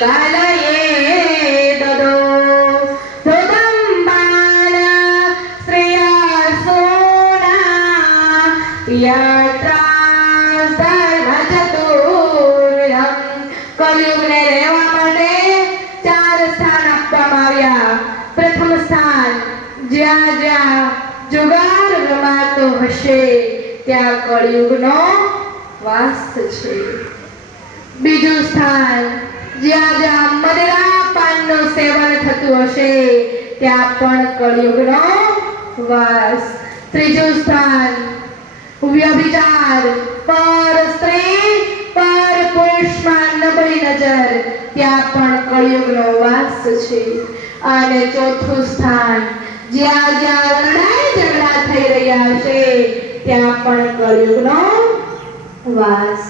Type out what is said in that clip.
કાલયે દદો ધોદંબાના શ્રેયા સોના યાત્રા ધર્મ ચતુર્યમ. કલયુગને રહેવા માટે 4 સ્થાન આપવામાં આવ્યા. પ્રથમ સ્થાન જ્યાં જ્યાં જુગાર રમાતો હશે ત્યાં કળિયુગનો વાસ છે. બીજું સ્થાન જ્યાં જ્યાં મદરા પાનનું સેવન થતું હશે ત્યાં પણ કળિયુગનો વાસ. ત્રીજું સ્થાન વ્યભિચાર, પર સ્ત્રી પર પુરુષમાં નબળી નજર, ત્યાં પણ કળિયુગનો વાસ છે. અને ચોથું સ્થાન જ્યાં જ્યાં લડાઈ ઝઘડા થઈ રહ્યા છે ત્યાં પણ કળિયુગનો વાસ.